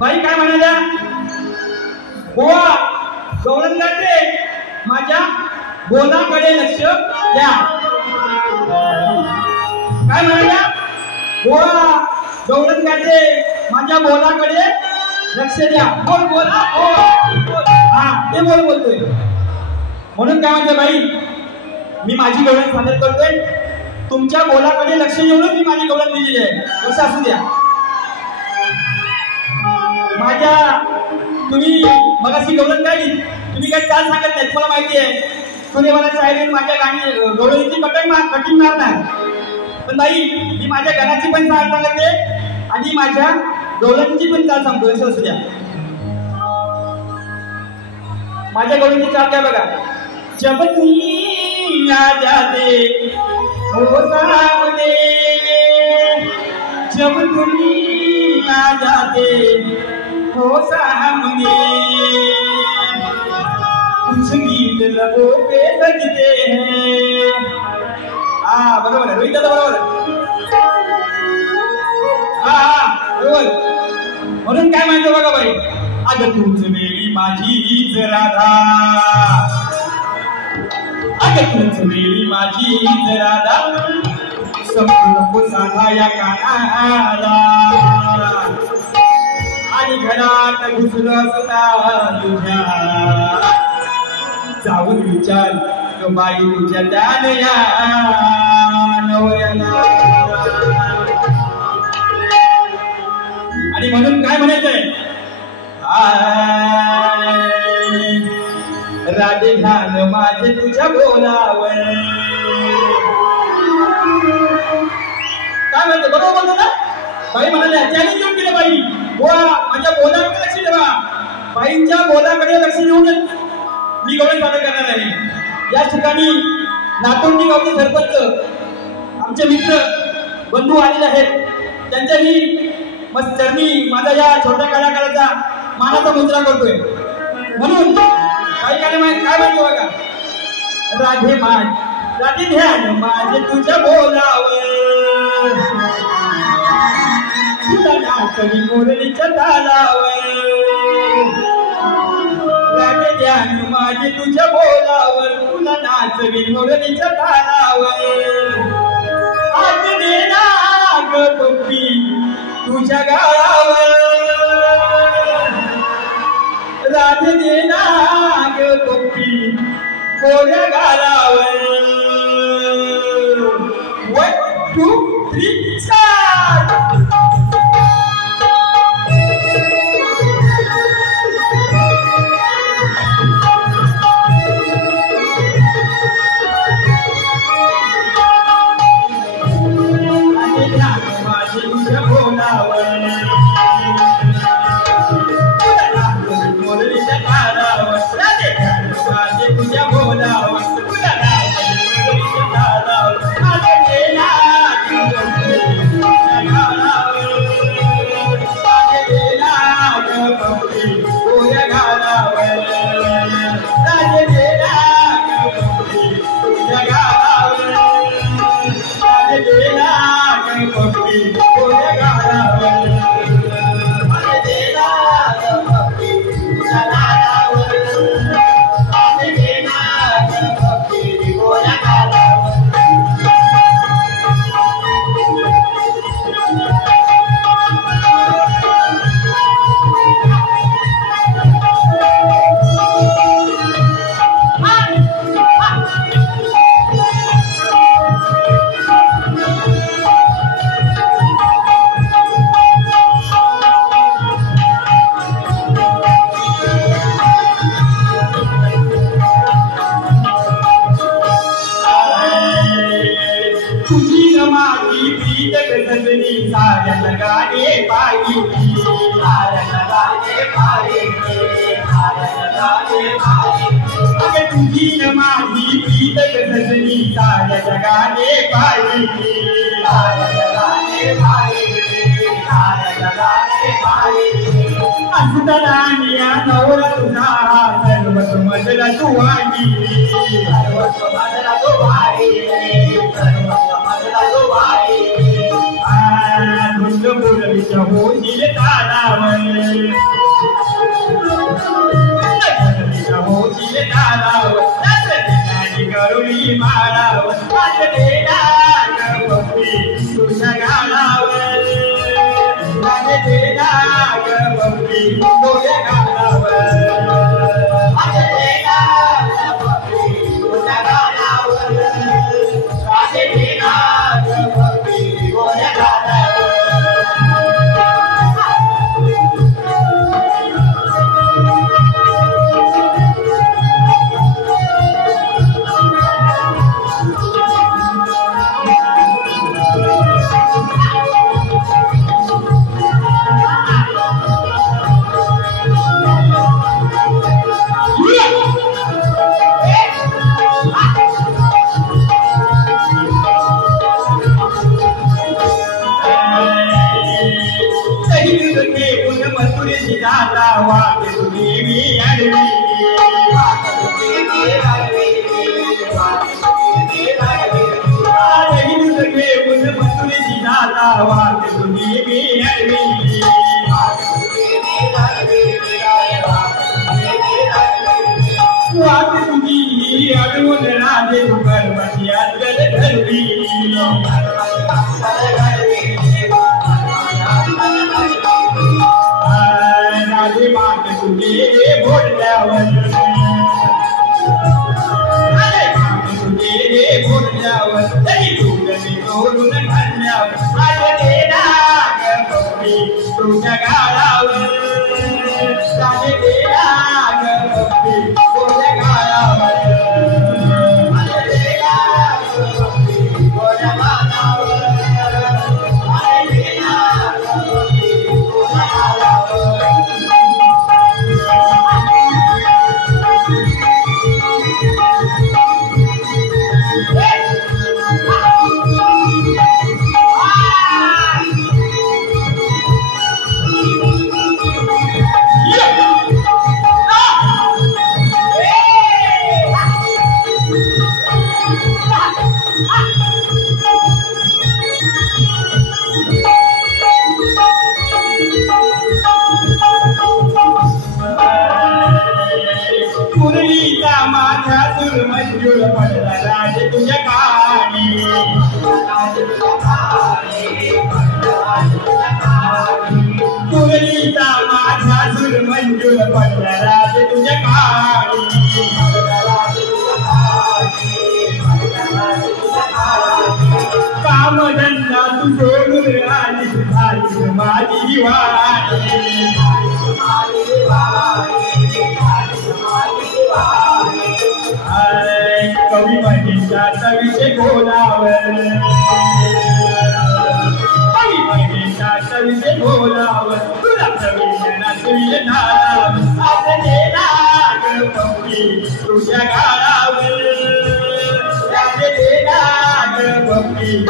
बाई काय म्हणाल्या? गोवा गवळणगाठे माझ्या बोलाकडे लक्ष द्या. काय म्हणाल्या? गोवा गवळणगाठे माझ्या बोलाकडे लक्ष द्या. बोल बोला बोल. हा ते बोलतोय. म्हणून काय म्हणते बाई, मी माझी गवळण सादर करतोय. तुमच्या बोलाकडे लक्ष देऊनच मी माझी गवळण दिलेली आहे. कसं असू द्या. माझ्या तुम्ही मगाशी गवळण काय तुम्ही काय चाल सांगत नाही. तुम्हाला माहिती आहे तुम्ही मला साहेब माझ्या गाणी गवळणीची कटिंग मारणार. पण बाई मी माझ्या गाण्याची पण चाल सांगते आणि माझ्या गवळणीची पण चाल सांगतो. असं असू द्या. माझ्या गवळणीची चाल काय बघा. जब तुम आ जाते हो सामने, जब तुम आ जाते हो सामने, कुछ गीत लबों पे सजते हैं. हा बरोबर आहे रोहित दादा बरोबर. हा बरोबर. म्हणून काय म्हणतो बघा बाई. अगं तूच वेळी माझीच राधा, अगं तूच वेळी माझीच राधा, संपूर्ण साधा या कानाला, आणि घरात घुसलो असता तुझ्या, जाऊन विचार ग बाई तुझ्या त्या नवऱ्याला. आणि म्हणून काय म्हणायचंय. राधे ध्यान माझे तुझ्या बोलावर. काय म्हणते बरोबर बोलतो ना बाई. म्हणाल्या चॅलेंज देऊन केलं बाई. माझ्या बोलाकडे लक्ष ठेवा. बाईंच्या बोलाकडे लक्ष देऊनच मी गवळण सादर करणार आहे. या ठिकाणी नातोंडी गावचे सरपंच आमचे मित्र बंधू आलेले आहेत. त्यांच्याही मस्त चरणी माझा या छोट्या कलाकाराचा मानाचा मुद्रा करतोय. म्हणून काही काय म्हणतो बघा. राधे ध्यान माझे तुझ्या बोलावर, तुला नाचवी मोरलीच्या तालावर. राधे ध्यान माझे तुझ्या बोलावर, तुला नाचवी मोरलीच्या तालावर. आज देना ग पप्पी तुझ्या गाळावर, राधे देना ग पप्पी कोऱ्या गालावर. 1 2 3 4. होई होतील तालावर होतील तालावर नाचते करुणी माळावर नाचते नाग बप्पी तुझ्या गालावर नाचते नाग बप्पी तुझ्या गालावर नाचते नाग बप्पी तुझ्या गालावर नाचते नाग बप्पी तुझ्या गालावर तुझ्या गाळावर मंजूर पडला राज तुझ्या कानी तुरलीचा माझा सुर मंजूर पडला राज तुझ्या कानी कामधंदा तू सोडून आली झाली माझी दिवाणी कवी महिला विषय बोलावर कवी महिला विषय बोलावर तुला प्रवीण नाचविले नाग बप्पी तुझ्या गाळावर नाग बप्पी